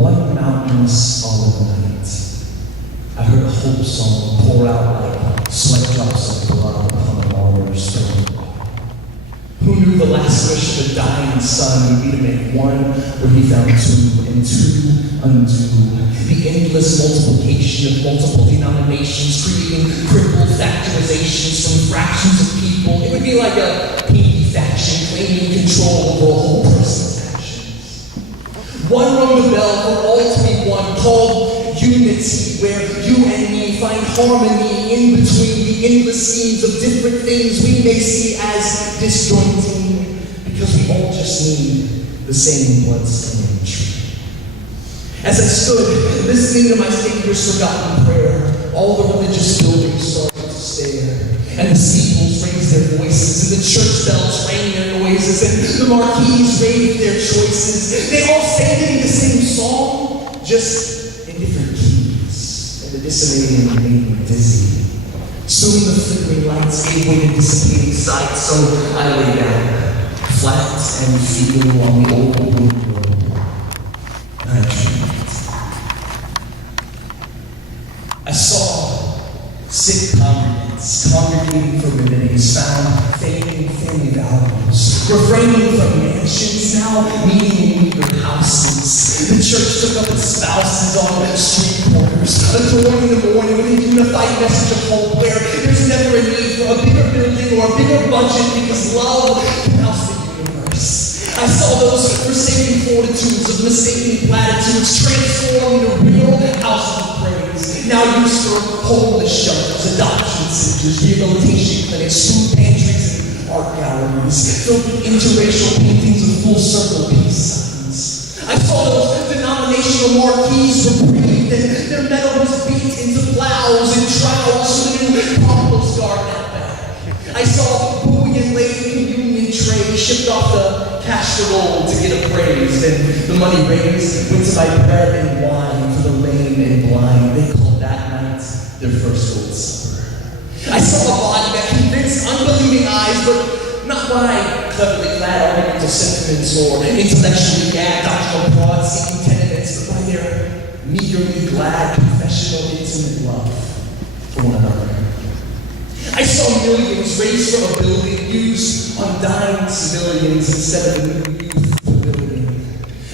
one mountainous autumn night, I heard a hope song pour out like sweat drops of blood upon the martyr's stone. Who knew the last wish of a dying son would be to make one where he found two, and two undo. The endless multiplication of multiple denominations, creating crippled factorizations from fractions of people. It would be like a pinky faction claiming control over a whole person's actions. One rung the bell for all to be one, called unity, where you and me find harmony in between the endless schemes of different things we may see as disjointing, because we all just need the same blood-stained tree. As I stood listening to my Savior's forgotten prayer, all the religious buildings started to stare, and the steeples raised their voices, and the church bells rang their noises, and the marquees raved their choices. They all sang the same song, just in different keys, and the disseminating made me dizzy. Soon the flickering lights gave way to dissipating sight, so I lay down, flat and feeble on the old wooden road. I dreamed. I saw sick congregants congregating for remittances, found fading family values, refraining from mansions, now meeting in meager houses. The church took up its spouses on street corners, adoring in the morning with a unified message of hope where there's never a need for a bigger building or a bigger budget because love can house the universe. I saw those forsaken fortitudes of mistaken platitudes transformed into real houses of praise, now used for homeless shelters, adoption centers, rehabilitation clinics, food pantries, and art galleries, filled with interracial paintings of full circle peace signs. I saw those denominational marquees were breathed, and their metal was beat into plows and trowels for the new compost garden out back. I saw bullion laid communion tray shipped off the cash for gold to get appraised, and the money raised went to buy bread and wine for the lame and blind. They called that night their first Lord's Supper. I saw a body that convinced unbelieving eyes, but not by cleverly clad arguments of sentiments or intellectually gagged doctrinal prods seeking tenements, but by their meagerly glad confessional intimate love for one another. I saw millions raised from a building used on dying civilians instead of a new youth pavilion.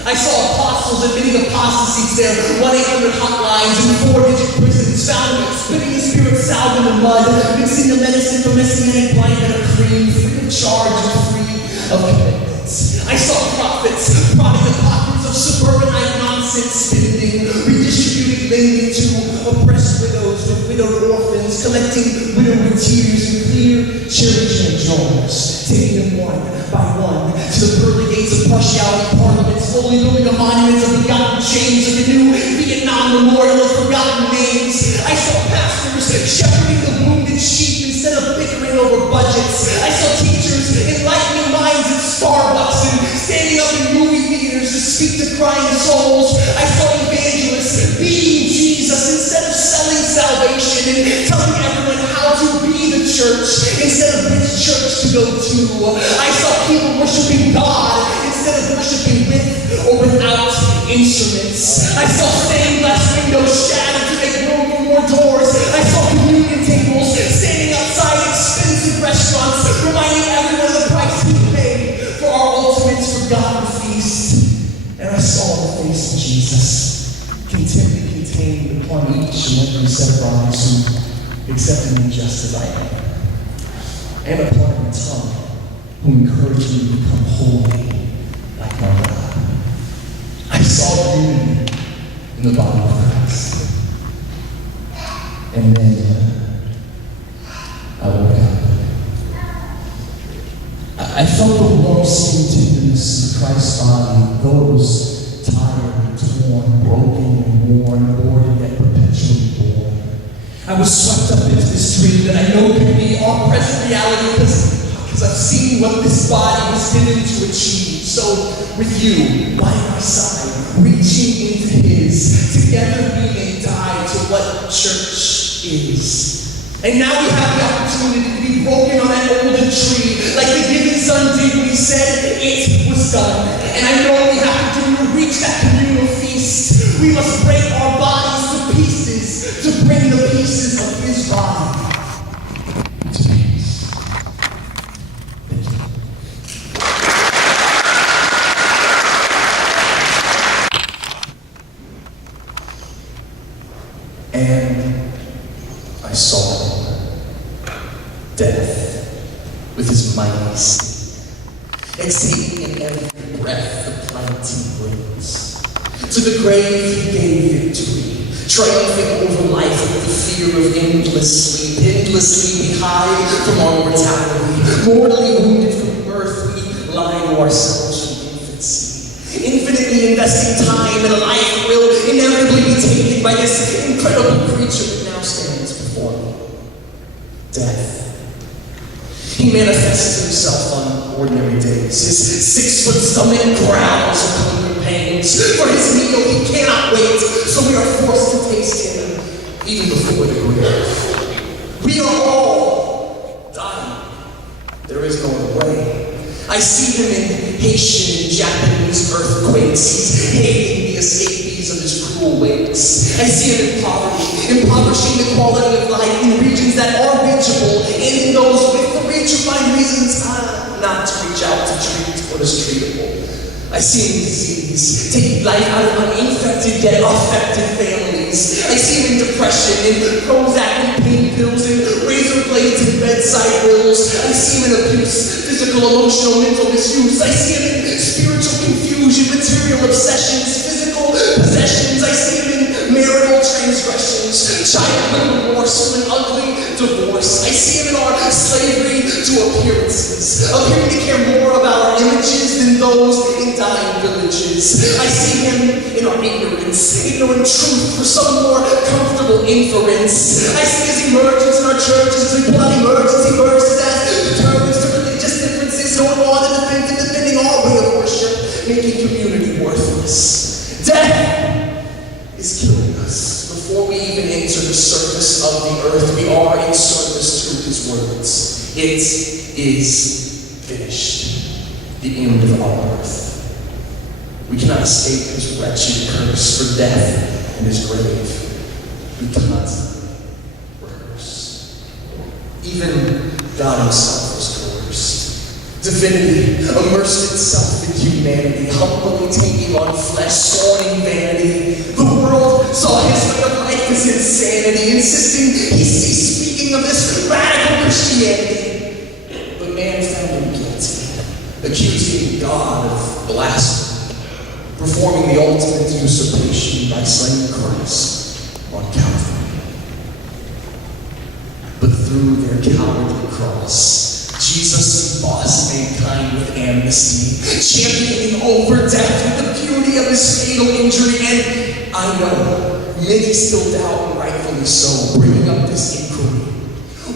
I saw apostles admitting apostasy to their 1-800 hotlines and 4-digit prisons, found spitting the spirit salve in the mud, mixing the medicine for messianic blanket of cream, free of charge and free of commitments. I saw prophets prodding the pockets of suburbanite nonsense spending, redistributing lending to oppressed widows with widowed orphans, collecting widowed tears in clear cherry jars, taking them one by one to the pearly gates of partiality parliaments, slowly building a monument of begotten chains of the new Vietnam memorial of forgotten names. I saw pastors shepherding the wounded sheep instead of bickering over budgets. I saw teachers enlightening minds at Starbucks and standing up in movie theaters to speak to crying souls. I saw evangelists beating Jesus instead of selling salvation and telling everyone how to be the church instead of which church to go to. I saw people worshiping God instead of worshiping with or without instruments. I saw stained glass windows shattered to make room for more doors. I saw communion tables standing outside expensive restaurants, reminding everyone of the price he paid for our ultimate forgotten feast. And I saw the face of Jesus, contently contained upon each and every set of eyes who accepted me just as I am, and upon every tongue who encouraged me to become holy like my God. I saw unity in the body of Christ. And then I woke up. I felt the warm skin tenderness in Christ's body, though it was tired, torn, broken, and worn, bored, and yet perpetually born. I was swept up into this dream that I know could be our present reality because I've seen what this body was given to achieve. So, with you, by my side, reaching into his, together we may die to what church is. And now we have the opportunity to be broken on that olden tree, like the given son did when he said it was done. And I know all we have to do to reach that communal feast with his mighty sea. Exhaling in every breath the plant he brings. To the grave he gave victory, triumphing over life with the fear of endless sleep. Endlessly we hide from our mortality, mortally wounded from birth, we lie to ourselves from infancy. Infinitely investing time and a life will inevitably be taken by this incredible creature that now stands before me. Death. He manifests himself on ordinary days. His 6-foot stomach growls with hunger pains. For his meal he cannot wait, so we are forced to taste him even before the grave. We are all dying. There is no other way. I see him in Haitian and Japanese earthquakes. He's hating the escapees of his cruel wakes. I see him in poverty, impoverishing the quality of life in regions that are reachable, and in those with the reach who find reasons not to reach out to treat what is treatable. I see him in disease, taking life out of uninfected yet affected families. I see him in depression, in Prozac and pain pills, and razor blades and bedside bills. I see him in abuse, physical, emotional, mental misuse. I see him in spiritual confusion, material obsessions, physical possessions. I see him in marital transgressions, childhood remorse, and ugly divorce. I see him in our slavery to appearances, appearing to care more about our images than those in dying villages. I see him in our ignorance, ignoring truth for some more comfortable inference. I see his emergence in our churches as we pull out emergency verses as determines to religious differences, going on and defending our way of worship, making community worthless. Death is killing us. Before we even enter the surface of the earth, we are in service to his words. It is finished. The end of our earth. We cannot escape his wretched curse, for death and his grave we constantly rehearse. Even God himself was coerced. Divinity immersed itself in humanity, humbly taking on flesh, scorning vanity. The world saw his way of life as insanity, insisting he cease speaking of this radical Christianity. But man found him guilty, accusing God of blasphemy, performing the ultimate usurpation by slaying Christ on Calvary. But through their cowardly cross, Jesus embossed mankind with amnesty, championing over death with the beauty of his fatal injury. And I know many still doubt, and rightfully so, bringing up this inquiry.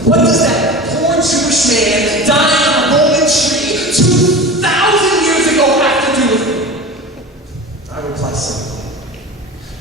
What does that poor Jewish man dying on a Roman tree 2,000 years ago have to do with me? I reply simply.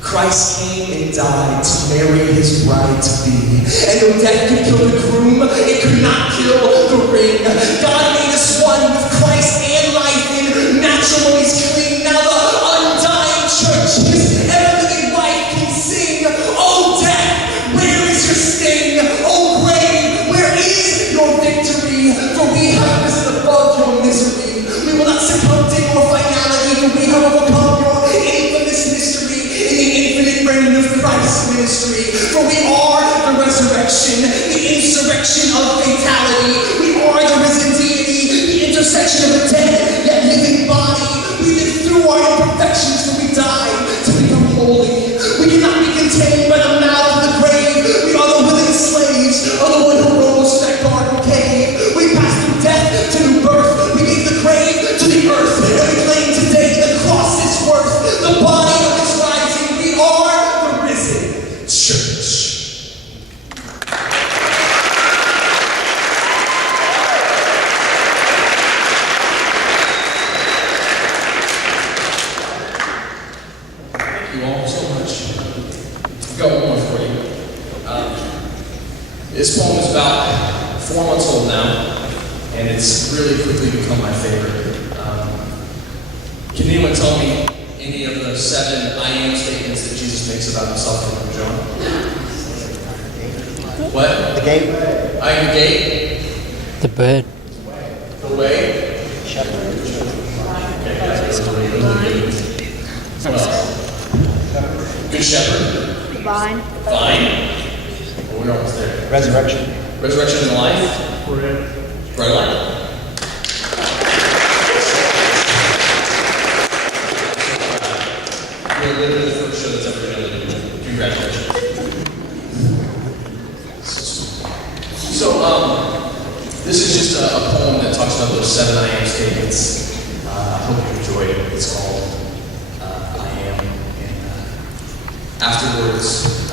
Christ came and died to marry his bride-to-be. And though death could kill the groom, it could not kill the ring. God made us one with Christ and life in matrimony's cling. Now the undying church, his ever-living wife, can sing, "Oh death, where is your sting? Oh grave, where is your victory? For we have risen above your misery. We will not succumb to your finality, for we have overcome your infamous mystery in the infinite reign of Christ's ministry. For we are the resurrection, the insurrection of fatality. We are the risen deity, the intersection of a dead yet living body. We live through our imperfections, for we die to become holy. We cannot be contained by the mouth of the grave. We are the willing slaves of the one who rose to that garden cave. We pass through death to new birth. We gave the grave to the earth, and we claim today the cross is worth the body of his rising. We are the risen church. Thank you all so much. I've got one more for you. This poem is about 4 months old now, and it's really quickly become my favorite. Can anyone tell me any of the 7 I am statements that Jesus makes about himself in John? What? The gate. I am the gate. The bird. The way. Shepherd. Okay, that's really good. What else? Good shepherd. The vine. Vine. Well, we're almost there. Resurrection. Resurrection and life. Right on. You're literally the first show that's ever done it. Congratulations. So, this is just a poem that talks about those 7 I am statements. I hope you enjoy it. It's called I Am. And afterwards,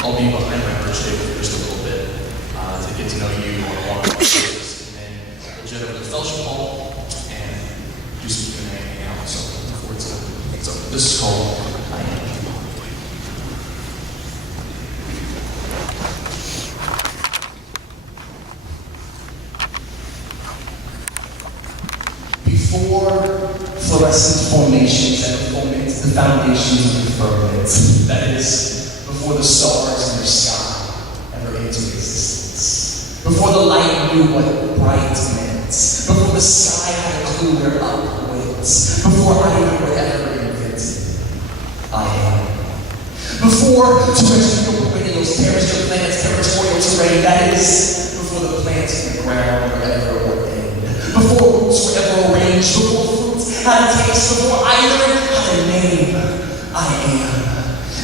I'll be behind my merch table for just a little bit to get to know you on one-on-one basis. And then we'll jet over to the fellowship hall and do some Q&A and hang out. So, this is called I Am. Before fluorescent formations and foment the foundations of the firmament, that is, before the stars in your sky ever entered existence, before the light knew what bright meant, before the sky had a clue where up went, before either were ever invented, I am. Before terrestrial perennials, terrestrial planets, territorial terrain, that is, before the plants in the ground were ever ordained, before roots were ever arranged, before fruits had a taste, before either had a name, I am.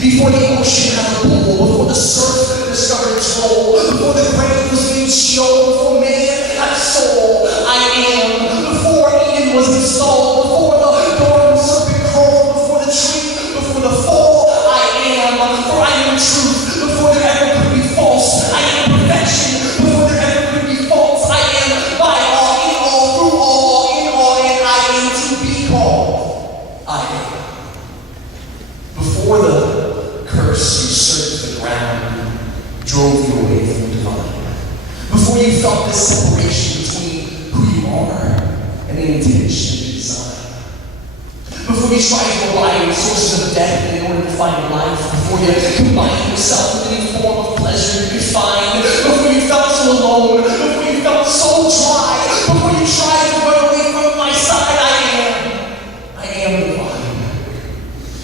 Before the ocean had a bowl, before the surf discovered its role, before the grave was made Sheol, before man had a soul, I am. Before Eden was installed, before the garden serpent crawled, before the tree, before the fall, I am. For I am truth, before there ever could be false, I am perfection, before there ever could be faults, I am by all, in all, through all, in all, and I am to be called, I am. Before the curse usurped the ground, drove you away from the divine. Before you felt this separation between who you are and the intention of your design. Before you tried to abide the sources of death in order to find life. Before you combined yourself with any form of pleasure you could find. Before you felt so alone. Before you felt so dry. Before you tried to run away from my side, I am divine.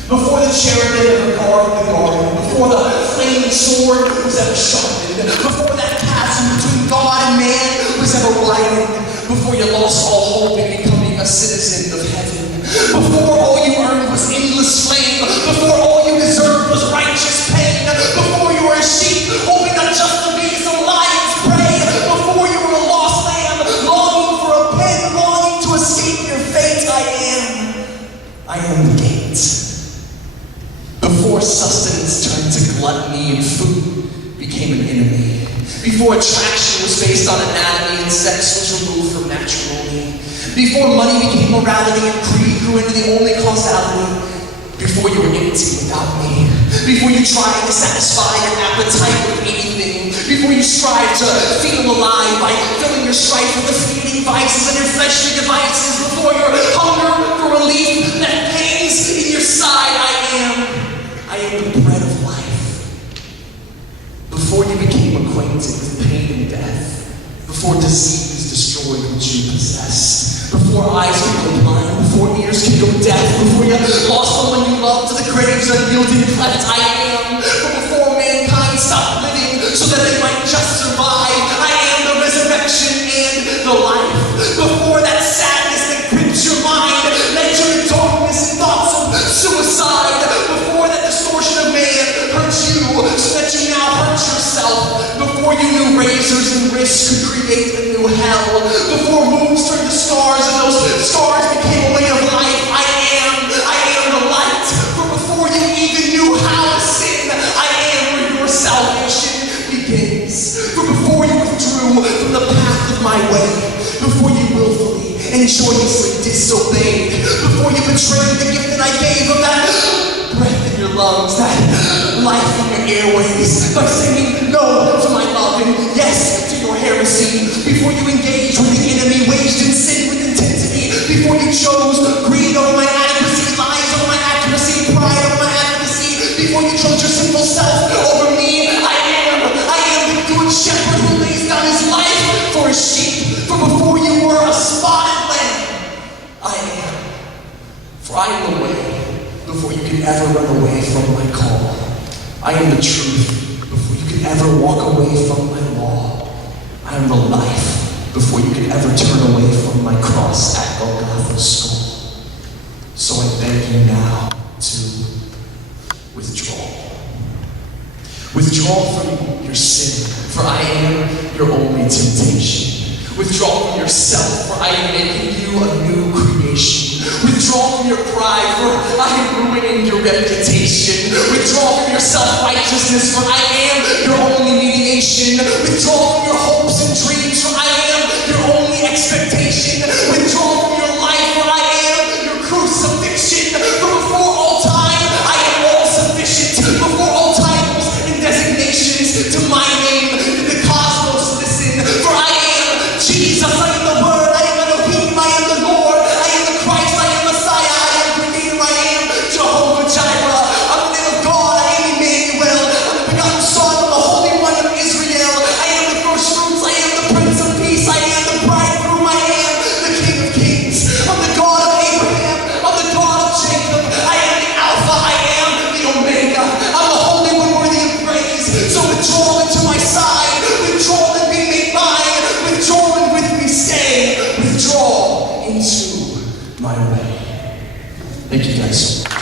Before the cherubim ever guarded the garden, before the flaming sword was ever sharpened, before that chasm between God and man was ever widened, before you lost all hope in becoming a citizen of heaven, before all you earned was endless flame, before all you deserved was righteous pain, before you were a sheep hoping not just to be some lion's prey, before you were a lost lamb longing for a pen, longing to escape your fate, I am the gate. Before sustenance turned to gluttony and food became an enemy. Before attraction was based on anatomy and sex was removed from natural need. Before money became morality and greed grew into the only causality. Before you were empty without me. Before you tried to satisfy your appetite with anything. Before you strived to feel alive by filling your strife with the fleeting vices and your fleshly devices. Before your hunger for relief that pains in your side, I am the bread of life. Before you became acquainted with pain and death, before disease destroyed what you possessed, before eyes could go blind, before ears could go deaf, before you lost someone you loved to the grave's unyielding cleft, I am. But before mankind stopped living so that they might just survive, I am the resurrection and the life. Before that sadness that grips your mind led you to darkness and thoughts of suicide, before that distortion of man hurt you so that you now hurt yourself, before you knew razors and risks could create a new hell, before moons turned to stars and those stars became a way of life, I am the light. For before you even knew how to sin, I am where your salvation begins. For before you withdrew from the path of my way, before you willfully and joyously disobeyed, before you betrayed the gift that I gave of that breath in your lungs, that life in your airways, by saying no to my love and yes to your heresy, before you engaged with the enemy, waged in sin with intensity, before you chose greed over my adequacy, lies over my accuracy, pride over my advocacy, before you chose your sinful self over me, I am the good shepherd who lays down his life for his sheep. For before you were a spotted lamb, I am. For I am the way before you could ever run away from my call. I am the truth before you could ever walk away from my law. I am the life before you could ever turn away from my cross at Golgotha's skull. So I beg you now to withdraw. Withdraw from your sin, for I am your only temptation. Withdraw from yourself, for I am making you a new creation. Withdraw from your pride, for I am ruining your reputation. Withdraw from your self-righteousness, for I am your only mediation. Withdraw from your hopes and dreams, for I am your only expectation. Withdraw from your life, for I am your crucifixion. For before all time, I am all sufficient. Before all titles and designations, to my name in the cosmos listen. For I am Jesus, I am the Word, I am Elohim, I am the Lord, I am the Christ, I am Messiah, I am Creator, I am Jehovah Jireh. I'm the name of God, I am Emmanuel, I'm the begotten Son of the Holy One of Israel. I am the first fruits, I am the Prince of Peace, I am the bridegroom, I am the King of Kings. I'm the God of Abraham, I'm the God of Jacob, I am the Alpha, I am the Omega. I'm the Holy One worthy of praise. So withdraw into my side, withdraw and be made mine, withdraw and with me stay, withdraw into my way. Thank you guys so much.